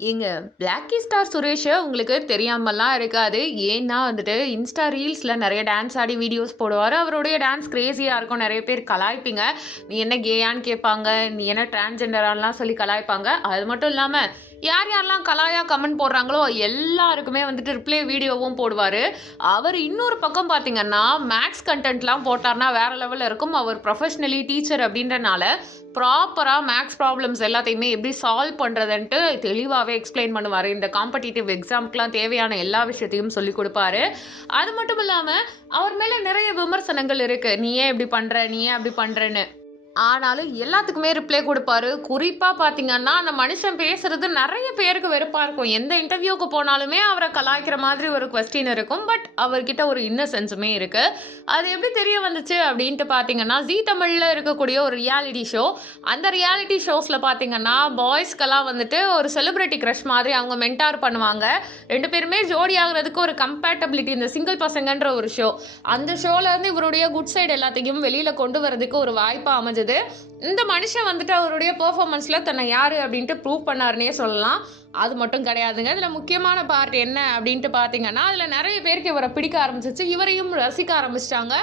ஏங்க Blackie star Suresh உங்களுக்கு தெரியாமலாம் இருக்காது. ஏன்னா வந்துட்டு இன்ஸ்டா ரீல்ஸ்ல நெறைய டான்ஸ் ஆடி வீடியோஸ் போடுவாரு. அவருடைய டான்ஸ் கிரேஸியா இருக்கும். நெறைய பேர் கலாய்ப்பீங்க. "நீ என்ன கேயான்னு?" கேட்பாங்க. "நீ என்ன டிரான்ஸ்ஜெண்டரான்லாம்?" சொல்லி கலாய்ப்பாங்க. அது மட்டும் இல்லாம யார் யாரெல்லாம் கலாயா கமெண்ட் போடுறாங்களோ எல்லாருக்குமே வந்துட்டு ரிப்ளை வீடியோவும் போடுவாரு. அவர் இன்னொரு பக்கம் பார்த்தீங்கன்னா, மேக்ஸ் கன்டென்ட்லாம் போட்டார்னா வேற லெவல்ல இருக்கும். அவர் ப்ரொஃபஷனலி டீச்சர் அப்படின்றனால ப்ராப்பரா மேத்ஸ் ப்ராப்ளம்ஸ் எல்லாத்தையுமே எப்படி சால்வ் பண்றதுன்ட்டு தெளிவாவே எக்ஸ்பிளைன் பண்ணுவாரு. இந்த காம்படிட்டிவ் எக்ஸாம்க்குலாம் தேவையான எல்லா விஷயத்தையும் சொல்லிக் குடுப்பாரு. அது மட்டும் இல்லாம, அவர் மேல நெறைய விமர்சனங்கள் இருக்கு. "நீ ஏன் இப்படி பண்ற? நீ ஏன் அப்படி பண்றன்னு?" ஆனாலும் எல்லாத்துக்குமே ரிப்ளை குடுப்பாரு. குறிப்பா பார்த்தீங்கன்னா, அந்த மனுஷன் பேசுறது நெறைய பேருக்கு வெறுப்பா இருக்கும். எந்த இன்டர்வியூக்கு போனாலுமே அவர கலாய்க்கிற மாதிரி ஒரு கொஸ்டின் இருக்கும். பட் அவர்கிட்ட ஒரு இன்னசென்ஸுமே இருக்கு. அது எப்படி தெரிய வந்துச்சு அப்டின்ட்டு பார்த்தீங்கன்னா, ஜீ தமிழ்ல இருக்கக்கூடிய ஒரு ரியாலிட்டி ஷோ. அந்த ரியாலிட்டி ஷோஸ்ல பார்த்தீங்கன்னா, பாய்ஸ்க்கெல்லாம் வந்துட்டு ஒரு செலிபிரிட்டி கிரஷ் மாதிரி அவங்க மென்டார் பண்ணுவாங்க. 2 பேருமே ஜோடி ஆகுறதுக்கு ஒரு கம்பேட்டபிலிட்டி இந்த சிங்கிள் பசங்கன்ற ஒரு ஷோ. அந்த ஷோலருந்து இவருடைய குட் சைடு எல்லாத்தையும் வெளியில கொண்டு வரதுக்கு ஒரு வாய்ப்பா அமைஞ்சது. இந்த மனுஷன் வந்துட்டு அவருடைய பெர்ஃபார்மன்ஸ்ல தன்னை யாரு அப்படின்ட்டு ப்ரூவ் பண்ணாருன்னே சொல்லலாம். அது மட்டும் கிடையாதுங்க. இதுல முக்கியமான பார்ட் என்ன அப்படின்ட்டு பார்த்தீங்கன்னா, அதுல நெறைய பேருக்கு இவர பிடிக்க ஆரம்பிச்சுச்சு. இவரையும் ரசிக்க ஆரம்பிச்சுட்டாங்க.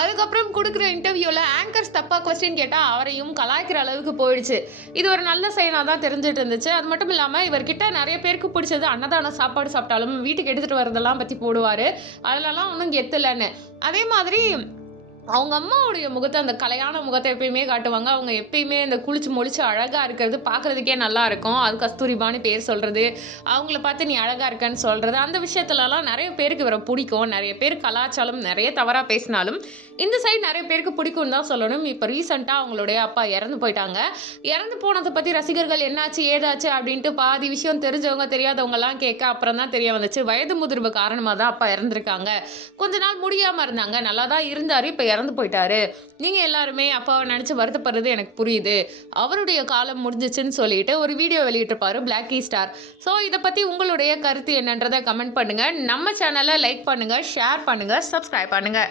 அதுக்கப்புறம் குடுக்குற இன்டர்வியூல ஆங்கர்ஸ் தப்பா கொஸ்டின் கேட்டா, அவரையும் கலாய்க்கிற அளவுக்கு போயிடுச்சு. இது ஒரு நல்ல சைனா தான் தெரிஞ்சுட்டு இருந்துச்சு. அது மட்டும் இல்லாம இவர்கிட்ட நெறைய பேருக்கு பிடிச்சது அன்னதானம் சாப்பாடு சாப்பிட்டாலும் வீட்டுக்கு எடுத்துட்டு வரதெல்லாம் பத்தி போடுவாரு. அதுலலாம் ஒண்ணும் கெத்து இல்லன்னு. அதே மாதிரி அவங்க அம்மாவுடைய முகத்த அந்த கலையான முகத்த எப்பயுமே காட்டுவாங்க. அவங்க எப்பயுமே இந்த குளிச்சு மொளிச்சு அழகா இருக்கிறது பார்க்கறதுக்கே நல்லா இருக்கும். அது கஸ்தூரிபான்னு பேர் சொல்றது, அவங்கள பார்த்து நீ அழகா இருக்கன்னு சொல்றது, அந்த விஷயத்துலலாம் நெறைய பேருக்கு இவர புடிக்கும். நெறைய பேர் கலாய்ச்சாலும், நெறைய தவறா பேசினாலும், இந்த சைடு நெறைய பேருக்கு பிடிக்கும்னு தான் சொல்லணும். இப்ப ரீசென்ட்டா அவங்களுடைய அப்பா இறந்து போயிட்டாங்க. இறந்து போனத பத்தி ரசிகர்கள் என்னாச்சு, ஏதாச்சு அப்படின்ட்டு பாதி விஷயம் தெரிஞ்சவங்க, தெரியாதவங்கலாம் கேட்க அப்புறம் தான் தெரிய வந்துச்சு. வயது முதிர்வு காரணமா தான் அப்பா இறந்திருக்காங்க. கொஞ்ச நாள் முடியாம இருந்தாங்க. நல்லா தான் இருந்தாரு. இப்ப இறந்து போயிட்டாரு. நீங்க எல்லாருமே அப்பாவ நெனச்சு வருத்தப்படுறது எனக்கு புரியுது. அவருடைய காலம் முடிஞ்சுச்சுன்னு சொல்லிட்டு ஒரு வீடியோ வெளியிட்டிருப்பாரு பிளாக்கி ஸ்டார். ஸோ இத பத்தி உங்களுடைய கருத்து என்னன்றத கமெண்ட் பண்ணுங்க. நம்ம சேனல லைக் பண்ணுங்க, ஷேர் பண்ணுங்க, சப்ஸ்கிரைப் பண்ணுங்க.